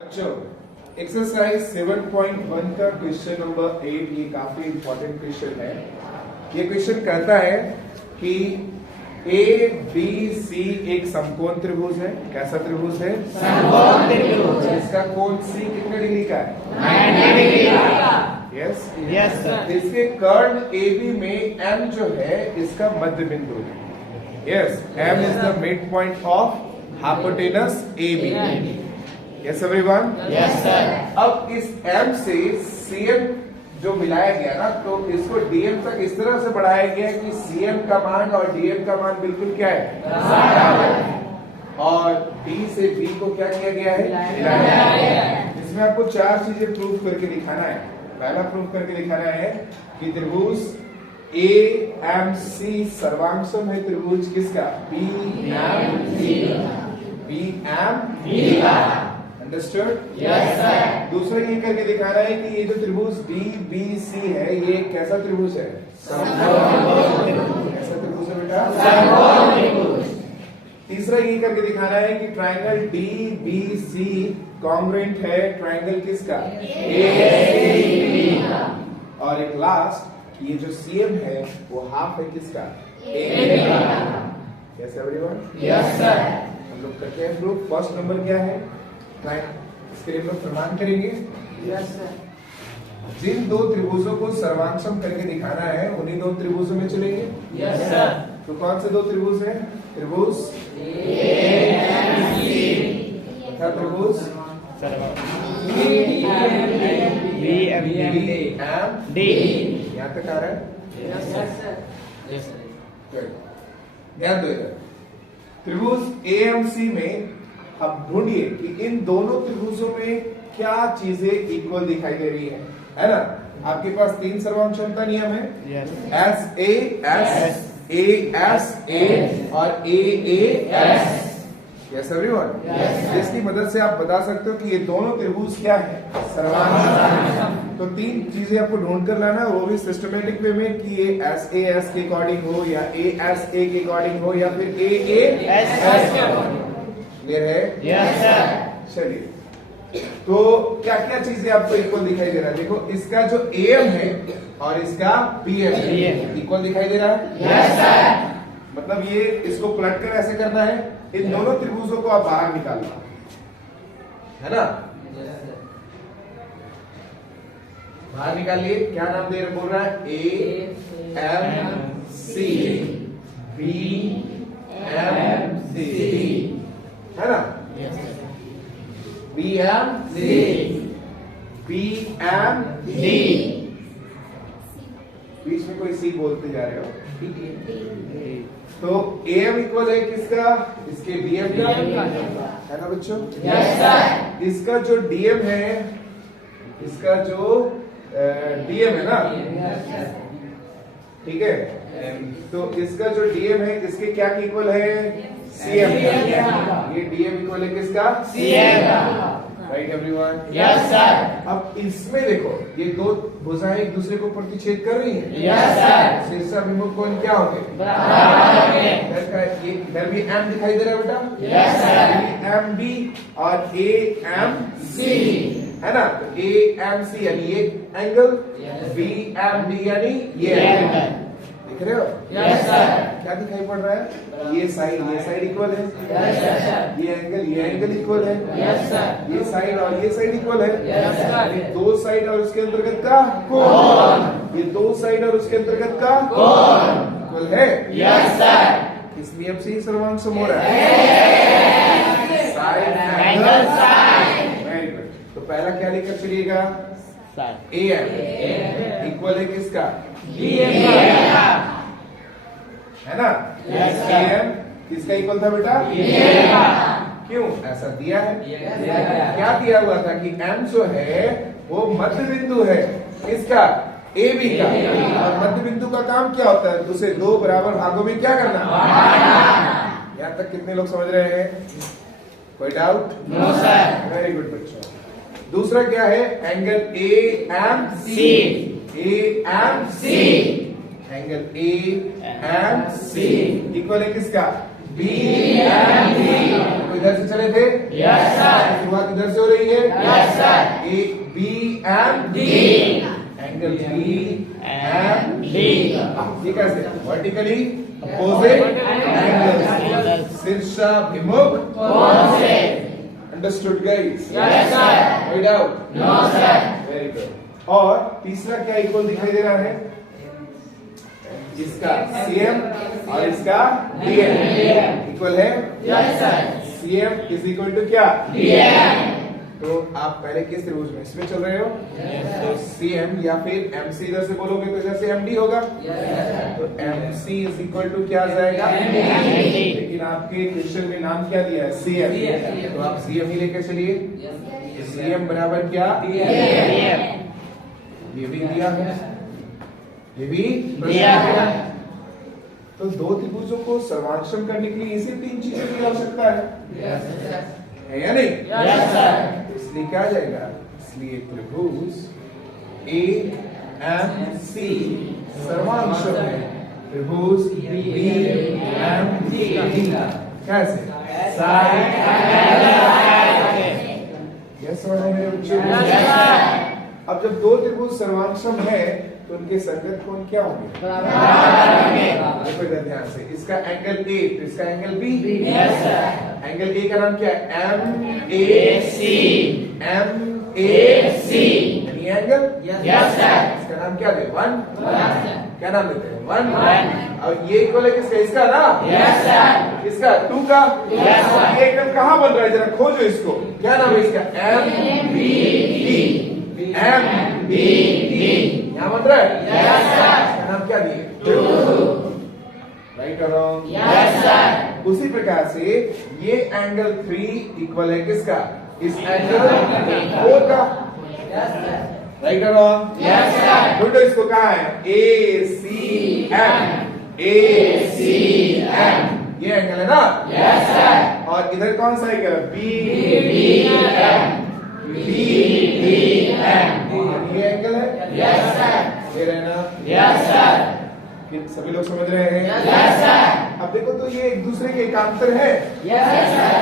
बच्चों एक्सरसाइज 7.1 का question number 8 ये काफी इंपॉर्टेंट क्वेश्चन है। ये क्वेश्चन कहता है कि ए बी सी एक समकोण त्रिभुज है। कैसा त्रिभुज है? समकोण त्रिभुज। इसका कोण सी कितने डिग्री का है? 90 डिग्री का। Yes yes sir. इसके कर्ण ए बी में एम जो है इसका मध्य बिंदु है। Yes, M is the midpoint of hypotenuse A B. Yes everyone. Yes sir. अब इस m से cm जो मिलाया गया ना, तो इसको dm तक इस तरह से बढ़ाया गया कि cm का मान और dm का मान बिल्कुल क्या है? बराबर है। और d से b को क्या किया गया है? मिलाया गया है। इसमें आपको चार चीजें प्रूव करके दिखाना है। पहला प्रूव करके दिखाना है कि त्रिभुज AMC सर्वांगसम है त्रिभुज किसका? BMD का। अंडरस्टूड? Yes sir. दूसरा ये करके दिखाना है कि ये जो त्रिभुज DBC है ये कैसा त्रिभुज है? कैसा त्रिभुज है बेटा? समकोण त्रिभुज। तीसरा ये करके दिखाना है कि ट्रायंगल DBC कॉन्ग्रुएंट है ट्रायंगल किसका? ACB का। और एक लास्ट, ये जो CM है वो हाफ है किसका? AB का। Yes everyone? Yes sir. हम लोग करते हैं प्रूफ। फर्स्ट नंबर क्या है? इसके लिए हम लोग प्रमाण करेंगे। Yes sir. जिन दो त्रिभुजों को सर्वांगसम करके दिखाना है उन्हीं दो त्रिभुजों में चलेंगे। Yes sir. तो कौन से दो त्रिभुज हैं? त्रिभुज AMC तथा त्रिभुज BMD। यहाँ तक आ रहा है? Yes sir. Good. ध्यान दो इधर। त्रिभुज AMC में अब ढूंढिए कि इन दोनों त्रिभुजों में क्या चीजें इक्वल दिखाई दे रही है ना? आपके पास तीन सर्वांगक्षमता नियम है। यस। SAS, ASA और AAS। Yes everyone. इसकी मदद से आप बता सकते हो कि ये दोनों त्रिभुज क्या है? सर्वांगक्षम। तो तीन चीजें आपको ढूंढ कर लाना, वो भी सिस्टमेटिक वे में कि ये SAS के अकॉर्डिंग हो या ASA के अकॉर्डिंग हो या फिर AAS के अकॉर्डिंग। क्लियर है? Yes sir. चलिए, तो क्या क्या चीजें आपको इक्वल दिखाई दे रहा है? देखो, इसका जो AM है और इसका PM है इक्वल दिखाई दे रहा है। Yes sir. मतलब ये इसको पलट कर ऐसे करना है, इन दोनों त्रिभुजों को आप बाहर निकालना है ना। बाहर निकालिए। क्या नाम दे बोल रहा है? AMC BMC है ना? BMD। बीच में कोई सी बोलते जा रहे हो। तो AM इक्वल है किसका? इसके BM का है ना बच्चों? Yes sir. इसका जो DM है, इसका जो DM है ना, ठीक है, तो इसका जो DM है इसके क्या इक्वल है? CM का। ये DM इक्वल है किसका? CM का। Right everyone? Yes sir. अब इसमें देखो, ये दो भुजाएं एक दूसरे को प्रतिच्छेद कर रही हैं। Yes sir. शीर्षाभिमुख कोण क्या होंगे? बराबर है। इधर भी M दिखाई दे रहा है बेटा? Yes sir. BMD और AMC है ना? तो AMC यानी ये एंगल, BMD यानी ये एंगल। दिख रहे हो? Yes sir. क्या दिखाई पड़ रहा है? ये साइड इक्वल है। Yes sir. ये एंगल इक्वल है। Yes sir. ये साइड और ये साइड इक्वल है। Yes sir. ये दो साइड और उसके अंतर्गत का कोण, ये दो साइड और उसके अंतर्गत का कोण इक्वल है। Yes sir. इस नियम से ही सर्वांगसम हो रहा है। Side angle side. Very good. तो पहला क्या लेकर चलिएगा? सर। AM इक्वल है किसका? BM का। है ना? Yes, sir. AM किसका इक्वल था बेटा? BM का। क्यों ऐसा दिया है? Yes, क्या दिया हुआ था कि M जो है वो मध्य बिंदु है किसका? AB का। और मध्य बिंदु का काम क्या होता है? उसे दो बराबर भागों में क्या करना? यहाँ तक कितने लोग समझ रहे हैं? कोई doubt? No sir. Very good बच्चों। दूसरा क्या है? Angle AMC। Angle AMC equal है किसका? BMD। इधर से चले थे, Yes, sir. शुरुआत इधर से हो रही है, Yes, sir. A B and D. Angle B And and D. ये कैसे वर्टिकली अपोजिट एंगल शीर्षाभिमुख कौन से? Understood guys? Yes, sir. No doubt? No, sir. Very good. और तीसरा क्या इक्वल दिखाई दे रहा है? इसका CM और इसका DM इक्वल है। Yes, sir. CM is equal to क्या? DM. तो आप पहले किस त्रिभुज में इसमें चल रहे हो? तो CM या फिर MC इधर से बोलोगे तो इधर से MD होगा। तो MC इज इक्वल टू क्या आ जाएगा? MD। लेकिन आपके क्वेश्चन में नाम क्या दिया है? CM। तो आप CM ही लेकर चलिए। CM बराबर क्या? DM. ये भी दिया है, ये भी दिया है। तो दो त्रिभुजों को सर्वांक्षम करने के लिए इसी तीन चीजों की आवश्यकता है या नहीं? Yes, sir. इसलिए क्या आ जाएगा? इसलिए त्रिभुज AMC सर्वांक्षम है त्रिभुज BMD। कैसे? यस मेरे बच्चों? Yes, sir. अब जब दो त्रिभुज सर्वांक्षम है तो उनके संगत कोण क्या होंगे? देखो इधर ध्यान से, इसका एंगल A तो इसका angle B। Yes, sir. Angle A का नाम क्या है? MAC। यानी एंगल। Yes, sir. इसका नाम क्या दे? 1। क्या नाम देते हैं? 1। One. और ये इक्वल है किसका? इसका ना? Yes, sir. इसका 2 का? Yes, sir. ये एंगल कहाँ बन रहा है? जरा खोजो इसको। क्या नाम है इसका? MBD। यहाँ बन रहा है? Yes, sir. इसका नाम क्या दिए? राइट और रॉन्ग? Yes, sir. उसी प्रकार से ये एंगल 3 इक्वल है किसका? इस एंगल 4 का। राइट और रॉन्ग? Yes, sir. ढूंढो इसको कहाँ है? ACM। ये एंगल है ना? Yes, sir. और इधर कौन सा एंगल? BDM. ये एंगल है? Yes, sir. ये रहना। Yes, sir. कि सभी लोग समझ रहे हैं? Yes, sir. अब देखो तो ये एक दूसरे के एकांतर है। Yes, sir.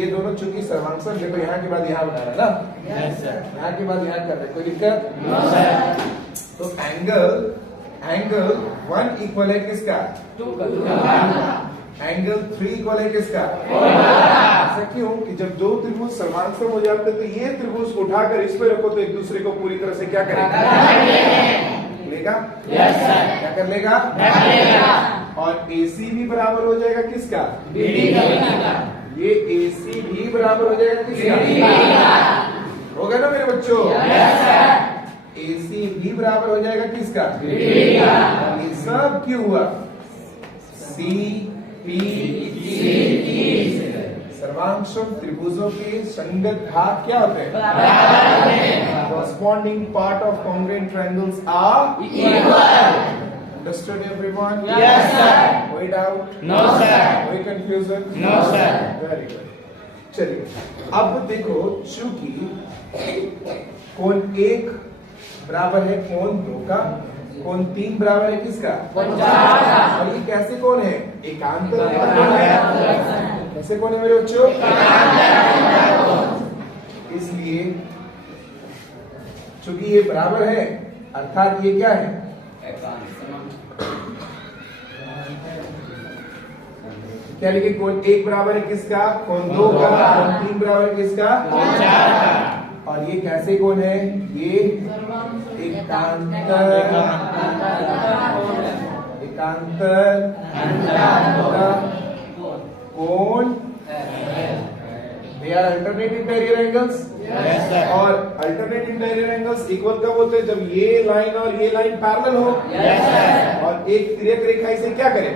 ये दोनों चूंकि सर्वांक्षम, देखो यहाँ के बाद यहाँ बना रहा है ना? Yes, sir. यहाँ के बाद यहाँ कर रहे, कोई दिक्कत? No, sir. तो एंगल 1 इक्वल है किसका? एंगल 3 इक्वल है किसका? ऐसा क्यों कि जब दो त्रिभुज सर्वांक्षम हो जाते हैं तो ये त्रिभुज को उठाकर इस पे रखो तो एक दूसरे को पूरी तरह से क्या करेगा? लेगा? Yes, sir. क्या कर लेगा? और AC भी बराबर हो जाएगा किसका? ये AC भी बराबर हो जाएगा किसका? होगा ना मेरे बच्चों? Yes, sir. AC भी बराबर हो जाएगा किसका? ये सब क्यों हुआ? CPD सर्वांक्षम त्रिभुजों के संगत भाग क्या होते हैं? Corresponding part of congruent triangles are Equal. Understood everyone? Yes, sir. कोई doubt? No, sir. कोई confusion? No, sir. Very good. चलिए अब देखो, चूंकि कोण 1 बराबर है कोण 2 का, कोण 3 बराबर है किसका? और ये कैसे कोण है? एकांतर कोण है। कैसे कोण है मेरे बच्चों? इसलिए चूंकि ये बराबर है अर्थात ये क्या है? क्या लिखे? कोण 1 बराबर है किसका? कोण 2 का। कोण 3 बराबर है किसका? और ये कैसे कोण है? ये एकांतर कोण। They are alternate interior angles. Yes, sir. और अल्टरनेट इंटीरियर एंगल्स इक्वल कब होते हैं? जब ये लाइन और ये लाइन पैरेलल हो। Yes, sir. और एक तिर्यक रेखा इसे क्या करे?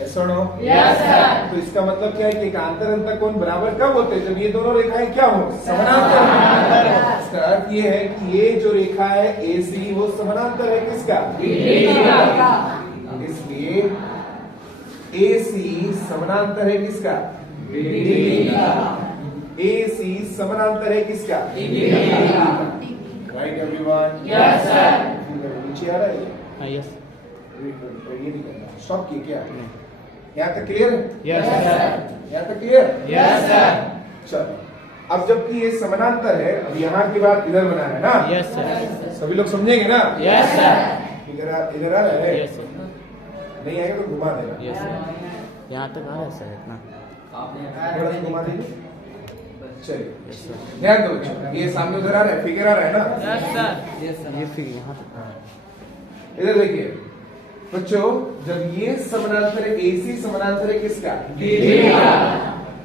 यस और नो? Yes, sir. तो इसका मतलब क्या है कि एकांतर अंतर कोण बराबर कब होते हैं? जब ये दोनों रेखाएं क्या हो? समानांतर। इसका अर्थ ये है कि ये जो रेखा है AC वो समानांतर है किसका? इसलिए AC समानांतर है किसका? AC समानांतर है किसका? Right everyone? Yes, sir. नीचे आ रहा है ये? Yes. ये नहीं करना, स्टॉप किए क्या? यहाँ तक क्लियर है? Yes, sir. यहाँ तक क्लियर? Yes, sir. चलो, अब जबकि ये समानांतर है, अब यहाँ की बात इधर बनाना है ना? Yes, sir. सभी लोग समझेंगे ना? Yes, sir. इधर आ रहा है? Yes, sir. नहीं आएगा तो घुमा देना। Yes, sir. यहाँ तक आ रहा है सर इतना। थोड़ा सा घुमा दीजिए। चलिए, Yes, sir. ध्यान दो बच्चों, ये सामने उधर आ रहा है, फिगर आ रहा है ना? Yes, sir. Yes, sir. ये फिर यहाँ तक। इधर देखिए बच्चों, जब ये समानांतर है, AC समानांतर है किसका?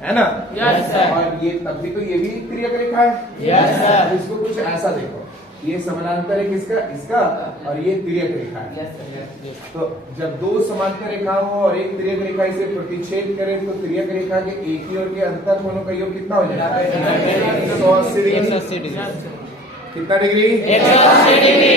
है ना? Yes, sir. और ये तब भी तो ये भी तिर्यक रेखा है। Yes, sir. अब इसको कुछ ऐसा देखो, ये समानांतर है किसका? इसका, और ये तिर्यक रेखा है। Yes. तो जब दो समांतर रेखा हो और एक तिर्यक रेखा इसे प्रतिच्छेद करे तो तिर्यक रेखा के एक ही ओर के अंतर कोणों का योग कितना हो जाएगा? 180 डिग्री। 180 डिग्री। कितना डिग्री? 180 डिग्री।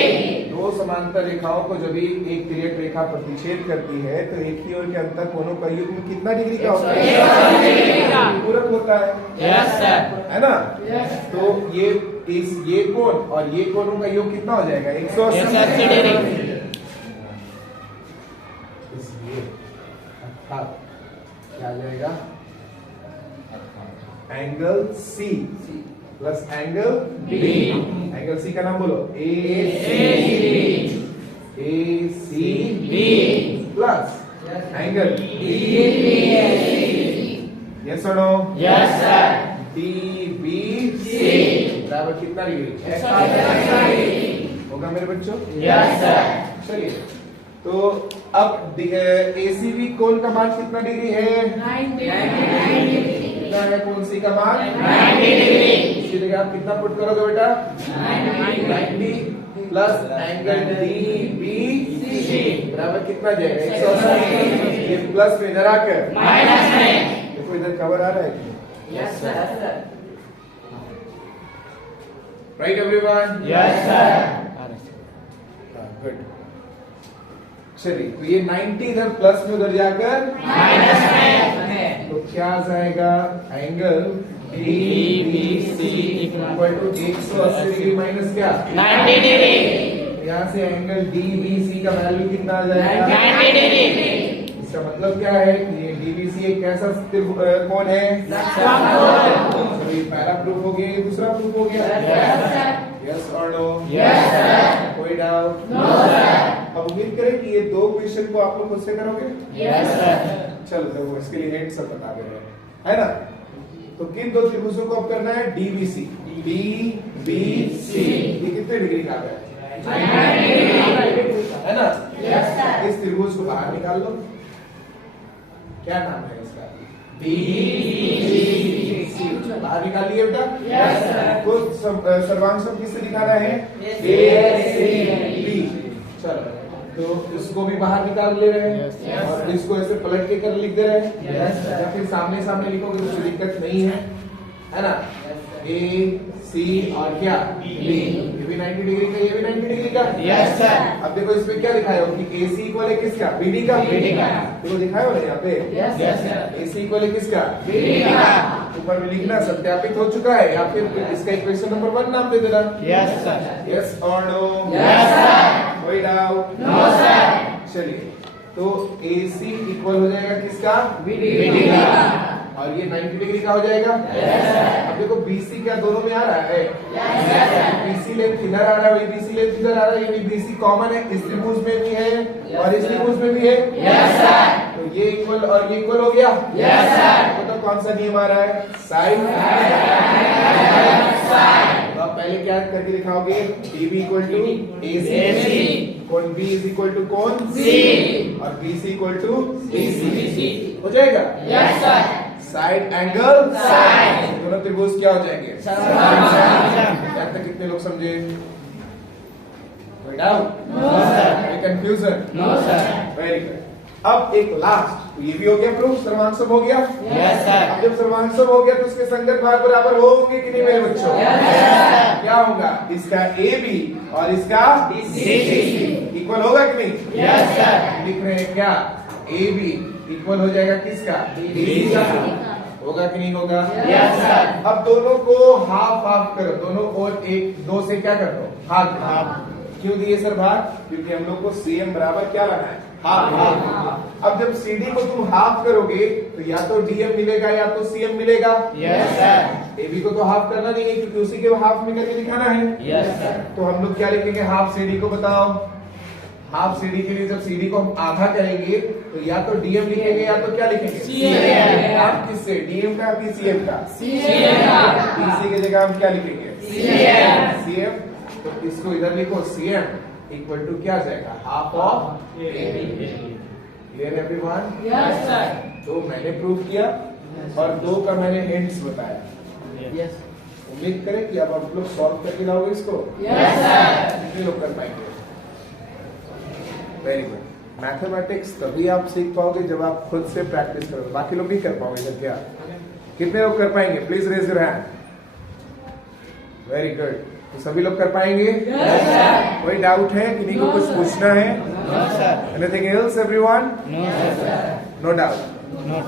दो समांतर रेखाओं को जब भी एक तिर्यक रेखा प्रतिच्छेद करती है तो एक ही ओर के अंतर कोणों का युग्म कितना डिग्री का होता है? 180 डिग्री का। पूरक होता है। Yes, sir. है ना? तो ये कोण और ये कोणों का योग कितना हो जाएगा? 180 डिग्री। इसलिए अर्थात क्या आ जाएगा? Angle C plus angle B। Angle C का नाम बोलो। AC प्लस एंगल यस और नो? Yes, sir. DBC बराबर कितना डिग्री? होगा मेरे बच्चों? Yes, sir. चलिए, तो अब ACB कोण का मान कितना डिग्री है? 90 कितना है कोण C का मान? 90 डिग्री। इसी जगह आप कितना पुट करोगे बेटा? 90 प्लस एंगल DBC बराबर कितना जाएगा? 180। ये प्लस में इधर आकर माइनस में। देखो इधर कवर आ रहा है। Yes, sir. Right everyone? Yes, sir. Good. चलिए, तो ये 90 इधर प्लस में उधर जाकर माइनस में। तो क्या आ जाएगा? Angle DBC equal to 180 degree minus क्या? 90 डिग्री। यहाँ से एंगल DBC का वैल्यू कितना आ जाएगा? 90 डिग्री। इसका मतलब क्या है कि ये DBC एक कैसा कोण है? तो ये पहला प्रूफ हो गया, ये दूसरा प्रूफ हो गया। यस और नो? Yes, sir. कोई डाउट? No, sir. अब उम्मीद करें कि ये दो क्वेश्चन को आप लोग खुद से करोगे। Yes, sir. चलो देखो, इसके लिए हेड सब बता दे रहे हैं, है ना? तो किन दो त्रिभुजों को अब करना है? DBC। DBC ये कितने डिग्री का है? 90 डिग्री है ना? Yes, sir. इस त्रिभुज को बाहर निकाल लो। क्या नाम है इसका? DBC। बाहर निकाल लिए बेटा? Yes, sir. तो सर्वांशम किससे दिखाना है? ACB। चलो, तो इसको भी बाहर निकाल ले रहे हैं। Yes, और इसको ऐसे पलट के कर लिख दे रहे हैं। Yes, sir. या फिर सामने सामने लिखोगे तो कोई दिक्कत नहीं है ना? A C और क्या? B। ये भी 90 डिग्री का, ये भी 90 डिग्री का। Yes, sir. अब देखो इसमें क्या दिखाया हो कि AC इक्वल है किसका? BD का। BD का। देखो दिखाया हो ना यहाँ पे? Yes, sir. AC इक्वल है किसका? BD का। ऊपर में लिखना सत्यापित हो चुका है, या फिर इसका इक्वेशन नंबर 1 नाम दे देना। Yes, sir. यस और नो? Yes, sir. कोई डाउट? No, sir. चलिए, तो AC इक्वल हो जाएगा किसका? BD का। और ये 90 डिग्री का हो जाएगा। Yes, sir. अब देखो BC क्या दोनों में आ रहा है? Yes, sir. BC लेंथ इधर आ रहा है, वही BC लेंथ इधर आ रहा है, ये भी BC कॉमन है, इस त्रिभुज में भी है और इस त्रिभुज में भी है। Yes, sir. तो ये इक्वल और ये इक्वल हो गया। Yes, sir. तो कौन सा नियम आ रहा है? साइन। तो आप पहले क्या करके दिखाओगे? DB इक्वल टू AC, कोण B इज इक्वल टू कोण C और BC इक्वल टू BC हो जाएगा। Yes, sir. Side angle Side. दोनों त्रिभुज क्या हो जाएंगे? सर्वांशम। यहाँ तक कितने लोग समझे? कोई डाउट? No, sir. कोई confusion? No, sir. Very good. अब एक लास्ट, तो ये भी हो गया प्रूफ, सर्वांशम हो गया। Yes, sir. अब जब सर्वांशम हो गया तो उसके संगत भाग बराबर होंगे कि नहीं मेरे बच्चों? Yes, sir. क्या होगा? इसका AB और इसका BC इक्वल होगा कि नहीं? Yes, sir. लिख रहे हैं क्या? AB इक्वल हो जाएगा किसका? BC का। होगा कि नहीं होगा? Yes, sir. अब दोनों को हाफ हाफ करो, दोनों और एक दो से क्या कर दो? भाग। क्यों दिए सर भाग? क्योंकि हम लोग को CM बराबर क्या लाना है? हाफ। अब जब CD को तुम हाफ करोगे तो या तो DM मिलेगा या तो CM मिलेगा। Yes sir. AB को तो हाफ करना नहीं है क्योंकि उसी के हाफ में करके दिखाना है। Yes sir. तो हम लोग क्या लिखेंगे हाफ CD को बताओ। हाफ CD के लिए जब CD को हम आधा करेंगे तो या तो DM लिखेंगे या तो क्या लिखेंगे CM। हाफ किससे DM का कि CM का? CM का। BC की जगह हम क्या लिखेंगे CM। तो इसको इधर लिखो CM इक्वल टू क्या जाएगा half of AB। Clear everyone? Yes sir. तो मैंने प्रूव किया और 2 का मैंने हिंट्स बताया। यस। उम्मीद करें कि अब आप लोग सॉल्व करके लाओगे इसको। Yes sir. कितने लोग कर पाएंगे? Very good. मैथमेटिक्स तभी आप सीख पाओगे जब आप खुद से प्रैक्टिस करोगे, बाकी लोग नहीं कर पाओगे जब क्या। कितने लोग कर पाएंगे? Please raise your hand. Very good. तो सभी लोग कर पाएंगे? Yes sir. कोई डाउट है? किसी को कुछ पूछना है? No sir. Anything else everyone? No sir. No doubt. No.